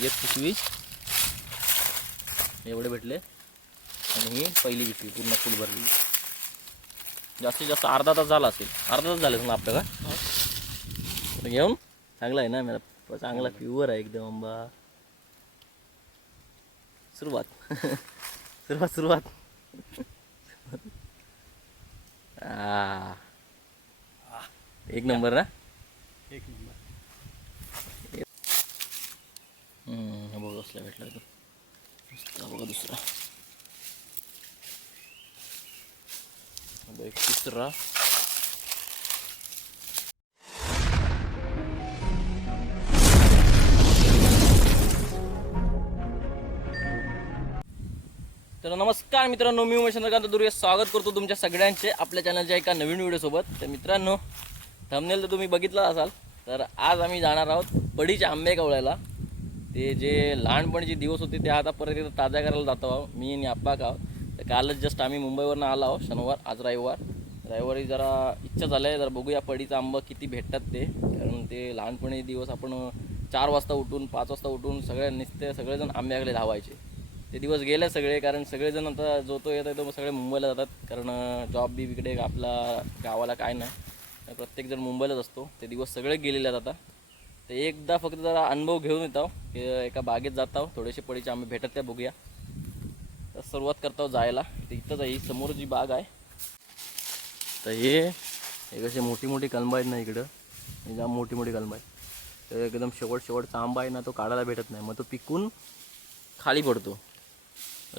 एक पिशवीस एवढे भेटले. आणि ही पहिली पिशवी पूर्ण फुल भरली. जास्तीत जास्त अर्धा तास झाला असेल. अर्धा तास झाला ना आपलं का घेऊन. चांगला आहे ना मला चांगला प्युअर आहे एकदम आंबा. सुरुवात. सुरुवात सुरुवात. एक नंबर ना? एक नंबर हम्म, हा बघा कसला भेटला तो बघा दुसरा एक तिसरा तर नमस्कार मित्रांनो मी उमेश चंद्रकांत दुर्गे. स्वागत करतो तुमच्या सगळ्यांचे आपल्या चॅनलच्या एका नवीन व्हिडिओसोबत तर मित्रांनो थंबनेल तर तुम्ही बघितलं असाल. तर आज आम्ही जाणार आहोत पडीच्या आंबे कवळ्याला ते जे लहानपणीचे दिवस होते ते आता परत एकदा ताज्या करायला जातो आहो. मी आणि आप्पा का तर कालच जस्ट आम्ही मुंबईवरनं आलो आहो शनिवार आज रविवार. रविवारी जरा इच्छा झाली आहे जरा बघूया पडीचा आंबा किती भेटतात ते. कारण ते लहानपणी दिवस आपण चार वाजता उठून पाच वाजता उठून सगळ्या निसते सगळेजण आंब्याकडे धावायचे. ते दिवस गेले सगळे कारण सगळेजण आता जो तो येत आहे तो सगळे मुंबईला जातात. कारण जॉब बी इकडे आपला गावाला काय नाही. प्रत्येकजण मुंबईलाच असतो. ते दिवस सगळे गेलेले आहेत आता. तर एकदा फक्त जरा अनुभव घेऊन येतो की एका बागेत जात आहो थोडेसे पडीचे आम्ही भेटत त्या बघूया. तर सुरुवात करतो जायला. तर इथंच आहे ही समोर जी बाग आहे. तर हे एक अशी मोठी मोठी कलमं आहेत ना इकडं. एकदम मोठी मोठी कलमं आहेत. तर एकदम शेवट शेवटचा आंबा आहे ना तो काढायला भेटत नाही. मग तो पिकून खाली पडतो.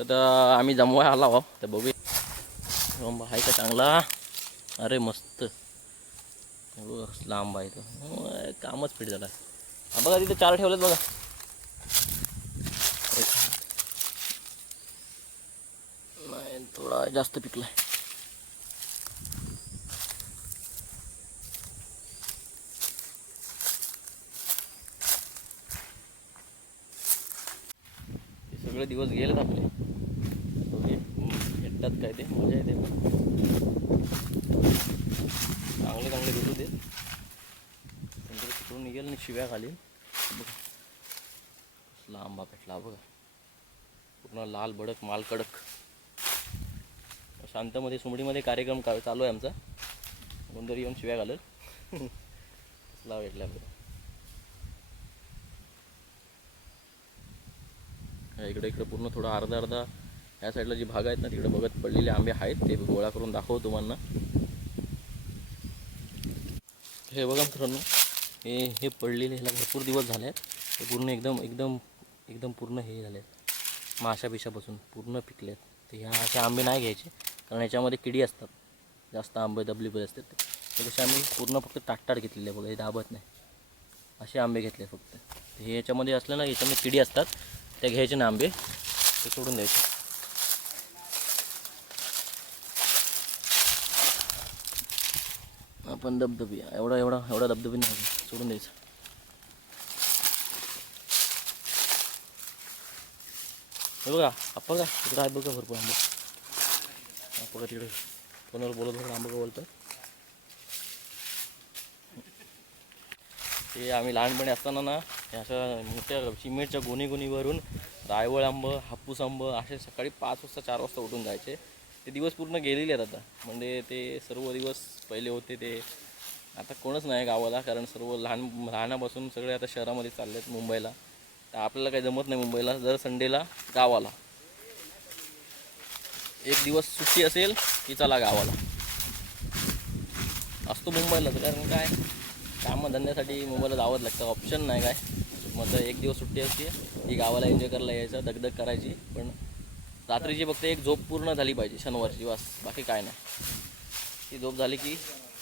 तर आम्ही जमवाय आला आहो तर बघूया. आंबा आहे का चांगला? अरे मस्त. लांब आंबा आहे तो. कामच फिट झाला. आहे बघा तिथे चार ठेवलेत बघा. नाही थोडा जास्त पिकलाय. आहे सगळे दिवस गेलेत आपले. भेटतात काय ते मजा येते. चांगले चांगले भेटू देत नंतर तिकडून निघेल आणि शिव्या खाली बघा. कसला आंबा पेटला बघा. पूर्ण लाल भडक माल कडक. शांतमध्ये सुमडीमध्ये कार्यक्रम का चालू आहे आमचा. कोणतरी येऊन शिव्या घालत कसला भेटला बघा. इकडे इकडे पूर्ण थोडा अर्धा अर्धा ह्या साईडला जी भाग आहेत ना तिकडे बघत पडलेले आंबे आहेत. ते गोळा करून दाखवतो तुम्हाला हे बघा मित्रांनो हे हे पडलेले ह्याला भरपूर दिवस झाले आहेत. हे पूर्ण एकदम एकदम एकदम पूर्ण हे झाले आहेत. माशा बसून पूर्ण पिकले आहेत. तर ह्या असे आंबे नाही घ्यायचे कारण याच्यामध्ये किडी असतात. जास्त आंबे दबली असतात. ते कसे आम्ही पूर्ण फक्त टाटटाट घेतलेले बघा हे दाबत नाही. असे आंबे घेतले फक्त. हे याच्यामध्ये असले ना याच्यामध्ये किडी असतात त्या घ्यायचे ना आंबे. ते सोडून द्यायचे. आपण धबधबी एवढा एवढा एवढा धबधबी नाही सोडून द्यायचं. हे बघा आपण का तिकडे आहे बघा भरपूर आंबा. आपण तिकडे फोनवर बोलत बघा आंबा बोलतो ते आम्ही लहानपणी असताना ना हे अशा मोठ्या सिमेंटच्या गोणी गोणीवरून रायवळ आंब हापूस आंब असे सकाळी पाच वाजता चार वाजता उठून जायचे. ते दिवस पूर्ण गेलेले आहेत आता. म्हणजे ते सर्व दिवस पहिले होते ते. आता कोणच नाही गावाला कारण सर्व लहान लहानापासून सगळे आता शहरामध्ये चालले आहेत मुंबईला. तर आपल्याला काही जमत नाही मुंबईला. जर संडेला गावाला. एक दिवस सुट्टी असेल की चला गावाला. असतो मुंबईला तर कारण काय? कामधंद्यासाठी मुंबईला जावंच लागतं. ऑप्शन नाही काय. मग एक दिवस सुट्टी असते. ही गावाला एन्जॉय करायला यायचं दगदग करायची. पण रात्रीची फक्त एक झोप पूर्ण झाली पाहिजे शनिवारची बस. बाकी काय नाही. ती झोप झाली की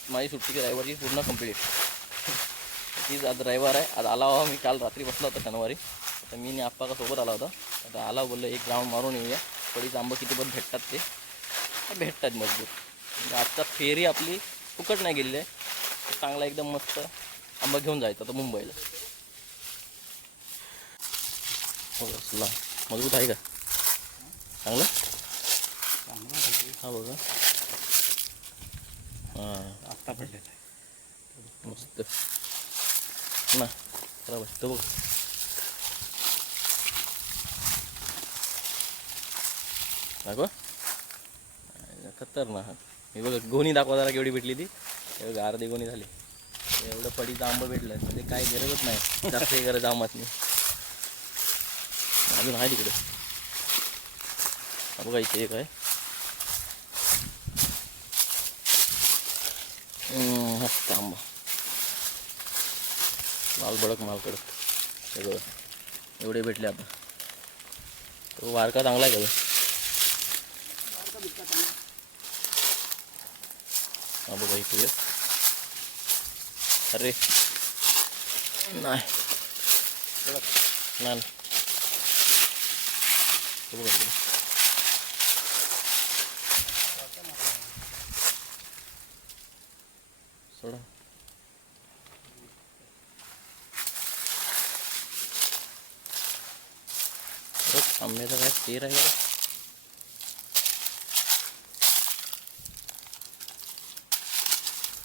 माझी सुट्टी रविवारची पूर्ण कंप्लीट तीच आज रविवार आहे. आज आला हवा मी काल रात्री बसला होता शनिवारी. आता मी आणि आप्पा का सोबत आला होता. आता आला बोललो एक राऊंड मारून येऊया. पडीच आंबं किती पण भेटतात ते. भेटतात मजबूत. म्हणजे आजचा फेरी आपली फुकट नाही गेलेली आहे. चांगला एकदम मस्त आंबा घेऊन जायचा आता मुंबईला. हो मजबूत आहे का? चांगलं? हा बघा. हां. आत्ता पडलेला आहे. मस्त. ना बरोबर तो बघ. दाखवा. खतरनाक. मी बघा गोणी दाखवा जरा केवढी भेटली ती. हे बघा अर्धी गोणी झाली. एवढं पडीचं आंब भेटलं. म्हणजे काही गरजच नाही. जास्त गरज आंबात नाही अजून आहे तिकडे. बघा इथे एक आहे. हम्म, आंबा माल बडक माल कडक. हे बघा एवढे भेटले आता. तो वारका चांगला आहे का हा बघा इथे अरे. नाही. नाही बघा सोडा। बघ आंब्याचा काय पेर आहे बघा.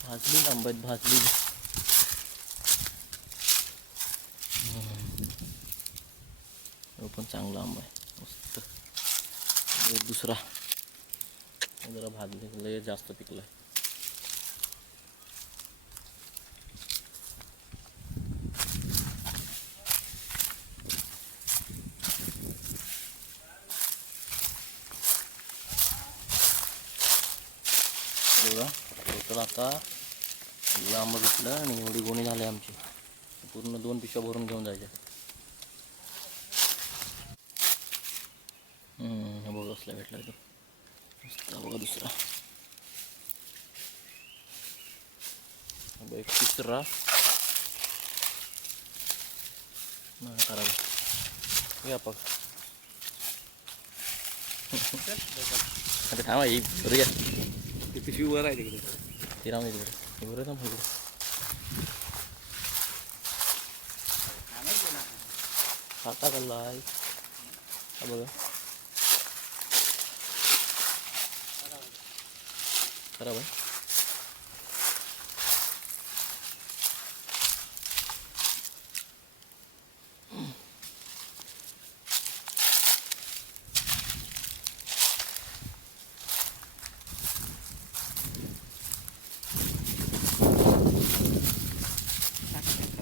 भाजली आंबा आहेत भाजली हो पण चांगला आंबा आहे मस्त. आणि एक दुसरा. हे जरा भाजले लय जास्त पिकलाय. बघा. टोटल आता एवढं आंबा घेतलं आणि एवढी गोणी झाली आमची. पूर्ण दोन पिशव्या भरून घेऊन जायच्या. बघा भेटला तो मस्त बघा दुसरा. एक तिसरा. नाही खराब या बघ आता थांबा येईल ते पिशवी वर आहे तिकडे. ते राम हे बरं इकडे खाता कल्ला आहे हा बघा. खराब आहे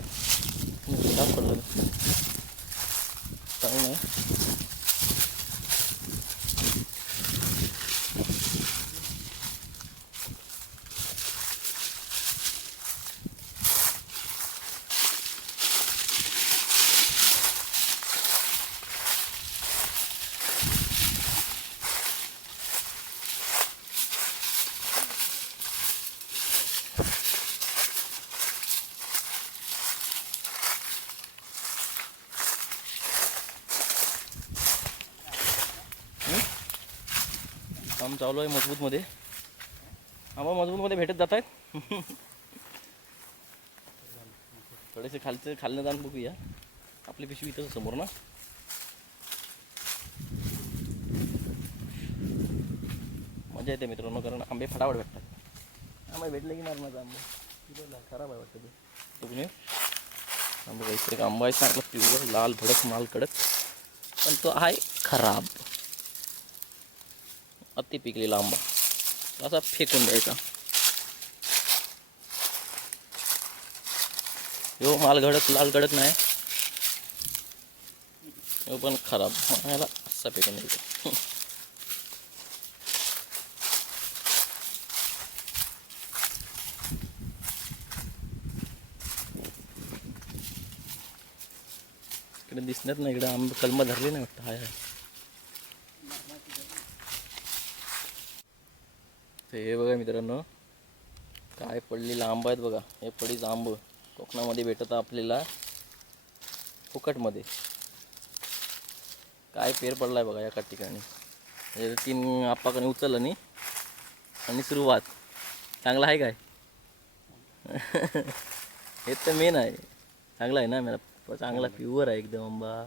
खराब पडलं चांगलं आहे काम चालू आहे मजबूतमध्ये. आम्हाला मजबूतमध्ये भेटत जात आहेत थोडेसे खालचे खालनं जाऊन बघूया. आपली पिशवी इथंच समोर ना. मजा येते मित्रांनो कारण आंबे फटाफट भेटतात. आंबे भेटले की मारणार आंबे. खराब आहे वाटतं ते. तुम्ही आंबे एक आंबा आहे चांगला प्युअर लाल भडक माल कडक. पण तो आहे खराब. अति पिकलेला आंबा असा फेकून द्यायचा. यो माल घडक लाल घडक नाही. यो पण खराब. याला असा फेकून द्यायचा. इकडे दिसणार नाही इकडे आंबे कलमा धरले नाही वाटतं. हाय हाय. ते हे बघा मित्रांनो काय पडलेलं आंबा आहेत बघा. हे पडीच आंब कोकणामध्ये भेटतं आपल्याला फुकटमध्ये. काय पेर पडला आहे बघा एका ठिकाणी. हे तीन आप्पाकडे उचललं नाही. आणि सुरुवात. चांगला आहे काय? हे तर मेन आहे. चांगला आहे ना मला चांगला प्युअर आहे एकदम आंबा.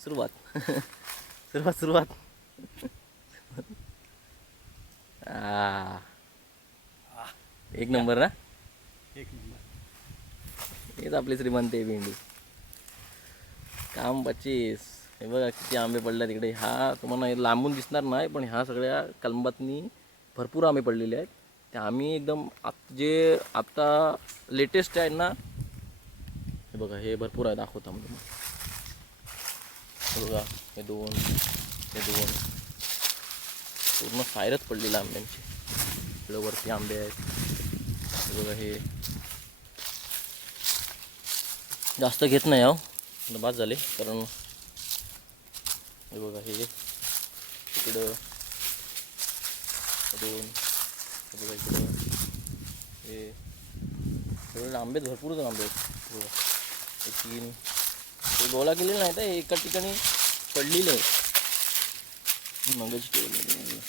सुरुवात. सुरुवात सुरुवात. आ एक नंबर ना? एक नंबर. हेच आपली श्रीमंत आहे भेंडी. काम पच्चीस. हे बघा किती आंबे पडले तिकडे हा तुम्हाला लांबून दिसणार नाही पण ह्या सगळ्या कलमातनी भरपूर आंबे पडलेले आहेत. ते आम्ही एकदम आत जे आत्ता लेटेस्ट आहेत ना हे बघा हे भरपूर आहे दाखवतो आम्ही तुम्हाला हे बघा हे दोन हे दोन. पूर्ण फायरच पडलेलं आंब्यांची. इकडं वरती आंबे आहेत. बघा हे. जास्त घेत नाही अहो बाद झाले. कारण हे बघा हे. इकडं दोन. बघा इकडं. हे. सगळे आंबेच भरपूर आंबे आहेत. बघा. तीन. गोळा केलेले नाही तर एका ठिकाणी पडलेले मगच ठेवलेले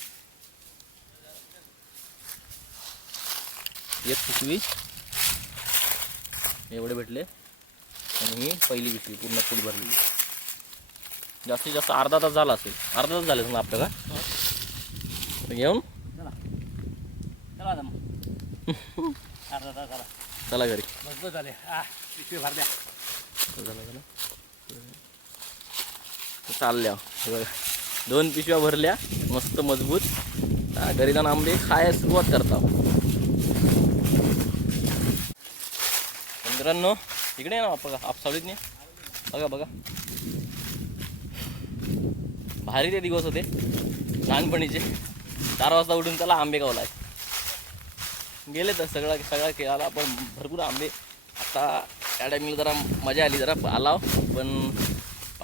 एक पिशवी एवढे भेटले. आणि ही पहिली पिशवी पूर्ण फुल भरलेली. जास्तीत जास्त अर्धा तास झाला असेल. अर्धा तास झाले ना आपलं का तर घेऊन. अर्धा तास झाला. चला घरी. मजबूत झाले. पिशवी भर द्या. झालं झालं चालल्या बघा. दोन पिशव्या भरल्या मस्त मजबूत. घरी जाऊन आंबे खायला सुरुवात करता मित्रांनो इकडे ना बघा आपसावळीत नाही बघा बघा. भारी ते दिवस होते. लहानपणीचे. चार वाजता उठून त्याला आंबे गावला गेले तर सगळा सगळा खेळाला पण भरपूर आंबे. आता त्या टायमिंगला जरा मजा आली जरा आलाव. पण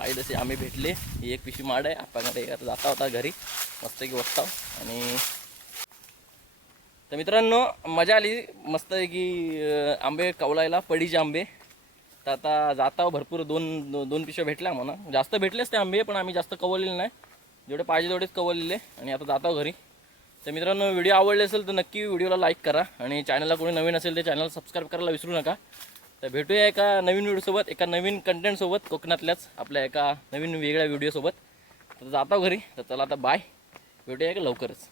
पाहिजे तसे आम्ही भेटले ही एक पिशवी माड आहे. आपण आता आता जाता होता घरी. मस्त की बसता. आणि तर मित्रांनो मजा आली. मस्त की आंबे कवलायला पडीचे आंबे. तर आता जाता हो भरपूर. दोन दो- दोन पिशव्या भेटल्या म्हणा जास्त भेटलेच ते आंबे पण आम्ही जास्त कवलेले नाही. जेवढे पाहिजे तेवढेच कवलेले. आणि आता जातो हो घरी. तर मित्रांनो व्हिडिओ आवडले असेल तर नक्की व्हिडिओला लाईक करा. आणि चॅनलला कोणी नवीन असेल तर चॅनल सबस्क्राईब करायला विसरू नका. तर भेटूया एका नवीन व्हिडिओसोबत एका नवीन कंटेंटसोबत कोकणातल्याच आपल्या एका नवीन वेगळ्या व्हिडिओसोबत तर जातो घरी तर चला आता बाय भेटूया का लवकरच.